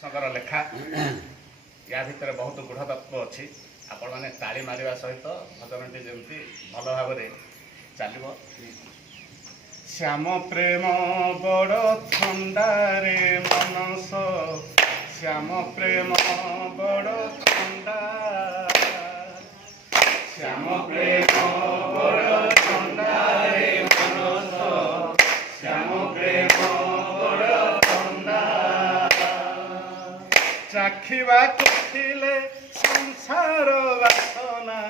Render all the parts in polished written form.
ସଙ୍କର ଲେଖା ୟା ଭିତରେ ବହୁତ ଗୂଢ଼ ତତ୍ତ୍ୱ ଅଛି। ଆପଣମାନେ ତାଳି ମାରିବା ସହିତ ଭଜନଟି ଯେମିତି ଭଲ ଭାବରେ ଚାଲିବ। ଶ୍ୟାମ ପ୍ରେମ ବଡ଼ ଥଣ୍ଡାରେ ମନସ, ଶ୍ୟାମ ପ୍ରେମ ବଡ଼ ଥଣ୍ଡା, ଶ୍ୟାମ ପ୍ରେମ ବଡ଼ ଥଣ୍ଡାରେ ମନସ, ଶ୍ୟାମ ପ୍ରେମ ବଡ଼ ଥଣ୍ଡା। ଚାଖିବାକୁ ଥିଲେ ସଂସାର ବାସନା,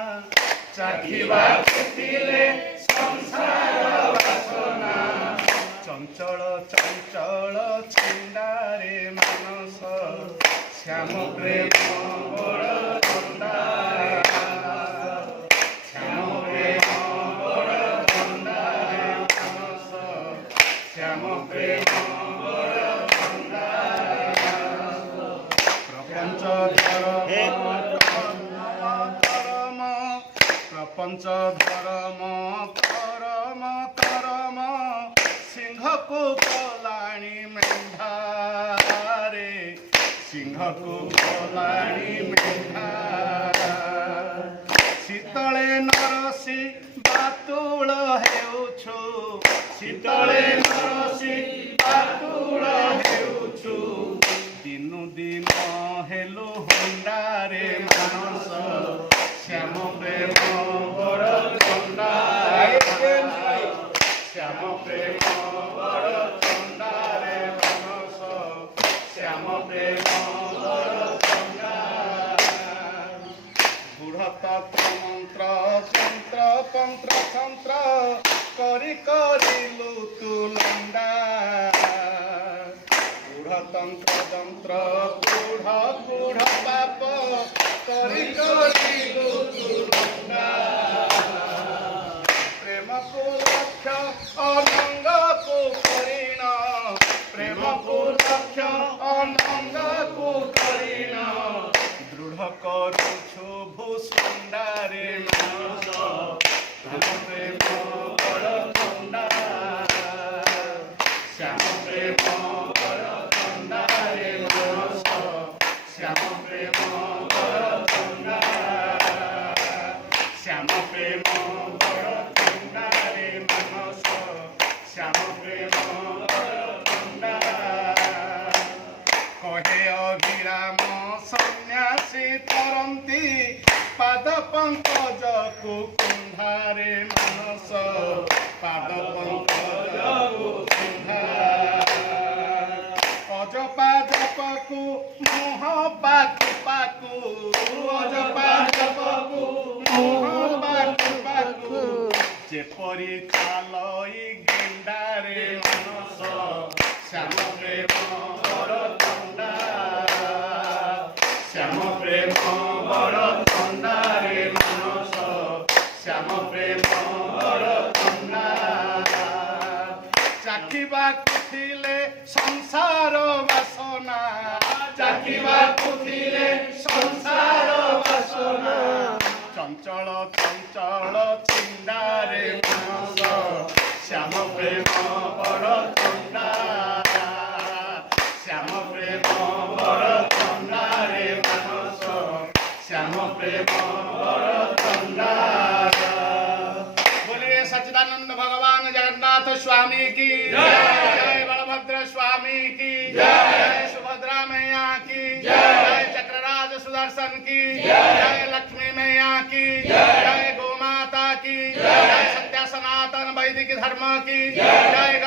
ଚାଖିବାକୁ ଥିଲେ ସଂସାର ବାସନା, ଚଞ୍ଚଳ ଚଞ୍ଚଳ ଛିଣ୍ଡାରେ ମାନସ, ଶ୍ୟାମ ପ୍ରେମ ବଡ଼ ଥଣ୍ଡା, ଶ୍ୟାମ ପ୍ରେମ ବଡ଼ ଥଣ୍ଡାରେ ମାନସ, ଶ୍ୟାମ ପ୍ରେମ ବଡ଼ ଥଣ୍ଡା। ପ୍ରପଞ୍ଚ ଧର୍ମ କରମ କରମ, ସିଂହକୁ କଲାଣି ମେଣ୍ଢାରେ, ସିଂହକୁ କଲାଣି ମେଣ୍ଢା। ଶୀତଳେ ନରସି ବାତୁଳ ହେଉଛୁ, ଶୀତଳେ ନରସି ବାତୁଳ ହେଉଛୁ, ଦିନୁ ଦିନ ହେଲୁ ହୁଣ୍ଡାରେ ମାନସ, ଶ୍ୟାମ ପ୍ରେମ ବଡ଼ ଥଣ୍ଡା, ଶ୍ୟାମ ପ୍ରେମ ବଡ଼ ଥଣ୍ଡାରେ ମାନସ, ଶ୍ୟାମ ପ୍ରେମ ବଡ଼ ଥଣ୍ଡା। ଗୂଢ଼ ତତ୍ତ୍ୱ ମନ୍ତ୍ର ଯନ୍ତ୍ର ତନ୍ତ୍ର ତନ୍ତ୍ର କରି କରିଲୁ ତୁ ଲଣ୍ଡା, ଗୂଢ଼ ତନ୍ତ୍ର ଯନ୍ତ୍ର ଗୂଢ଼ ଗୂଢ଼ ପାପ କରି କରିଲୁ ତୁ ଲଣ୍ଡା। ପ୍ରେମକୁ ଲକ୍ଷ୍ୟ ଅନଙ୍ଗକୁ କରିଣ, ପ୍ରେମକୁ ଲକ୍ଷ୍ୟ ଅନଙ୍ଗକୁ କରିଣ, ଦୃଢ଼ କରୁଛୁ ଭୂସୁଣ୍ଡାରେ ମାନସ, ଶ୍ୟାମ ପ୍ରେମ ବଡ଼ ଥଣ୍ଡା, ଶ୍ୟାମ ପ୍ରେମ ବଡ଼ ଥଣ୍ଡାରେ ମାନସ, ଶ୍ୟାମ ପ୍ରେମ ବଡ଼ ଥଣ୍ଡା, ଶ୍ୟାମ ପ୍ରେମ ବଡ଼ ଥଣ୍ଡାରେ ମାନସ, ଶ୍ୟାମ ପ୍ରେମ ବଡ଼ ଥଣ୍ଡା। କହେ ଅଭିରାମ ସନ୍ନ୍ୟାସୀ ତରନ୍ତି, ପାଦ ପଙ୍କଜକୁ କୁଣ୍ଢାରେ ମାନସ, ପାଦ ପଙ୍କଜକୁ କୁଣ୍ଢା। ଅଜପା ଜପକୁ ମୁହଁ ପାକୁ ପାକୁ, ଅଜପା ଜପକୁ ମୁହଁ ପାକୁ ପାକୁ, ଯେପରି ଚାଲଇ ଗେଣ୍ଡାରେ ମାନସ, ଶ୍ୟାମ ପ୍ରେମ ବଡ଼ ଥଣ୍ଡା, ଶ୍ୟାମ ପ୍ରେମ ବଡ଼ ଥଣ୍ଡାରେ ମାନସ, ଶ୍ୟାମ ପ୍ରେମ ବଡ଼ ଥଣ୍ଡା। ଚାଖିବାକୁ ଥିଲେ ସଂସାର ବାସନା, ଚାଖିବାକୁ ଥିଲେ ସଂସାର ବାସନା, ଚଞ୍ଚଳ ଚଞ୍ଚଳ ଛିଣ୍ଡାରେ ମାନସ, ଶ୍ୟାମ ପ୍ରେମ ବଡ଼ ଥଣ୍ଡା, ଶ୍ୟାମ ପ୍ରେମ ବଡ଼ ଥଣ୍ଡାରେ ମାନସ, ଶ୍ୟାମ ପ୍ରେମ ବଡ଼ ଥଣ୍ଡା। बोलिए सच्चिदानंद भगवान जगन्नाथ स्वामी की जय, जय बलभद्र स्वामी की जय, सुभद्रा मैया की जय, चक्रराज सुदर्शन की जय, लक्ष्मी मैया की जय, गौ माता की जय, सत्य सनातन वैदिक धर्म की जय,